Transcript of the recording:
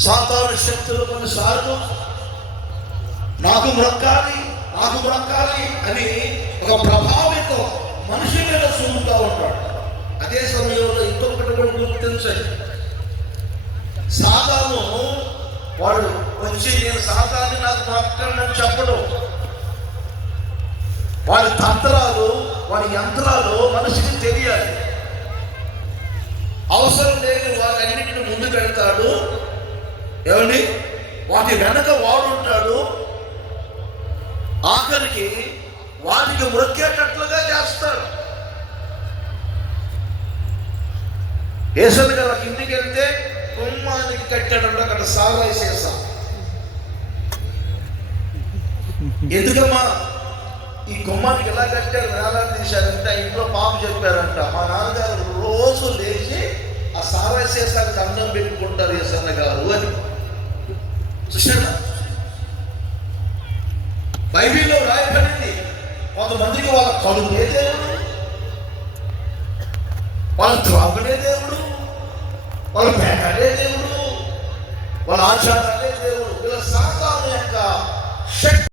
సాతాను శక్తులు కొన్నిసార్లు నాకు మ్రొక్కాలి అని ఒక ప్రభావితం మనిషి మీద చూపుతూ ఉంటాడు. అదే సమయంలో ఇంకొకటి కూడా గుర్తించండి. సాతాను వాడు వచ్చి నేను సాతాన్ని నాకు మ్రొక్కండి చెప్పడు. వాడి తంత్రాలు, వాడి యంత్రాలు మనిషికి తెలియాలి. అవసరం లేని వాటన్నిటిని ముందు పెడతాడు. ఏమండి, వాటి వెనక వాడుంటాడు. ఆఖరికి వాటికి మొక్కేటట్లుగా చేస్తాడు. యేసయ్య గారు ఇంటికి వెళ్తే గుమ్మానికి కట్టాడంటే అక్కడ సారాయి చేస్తాం. ఎందుకమ్మా ఈ గుమ్మానికి ఎలా కట్టారు, వేలాలు తీశారంటే ఇంట్లో పాప చెప్పారంట. మా నాన్నగారు రోజు లేచి ఆ సారాయి చేసానికి అన్నం పెట్టుకుంటారు యేసయ్య గారు అని చూశారా? బైబిల్లో రాయబడింది. కొంతమందికి వాళ్ళ కడుపునే దేవుడు, వాళ్ళ త్రాగునే దేవుడు, వాళ్ళ పేకాడే దేవుడు, వాళ్ళ ఆచారాలే దేవుడు. వీళ్ళ సాతాను యొక్క శక్తి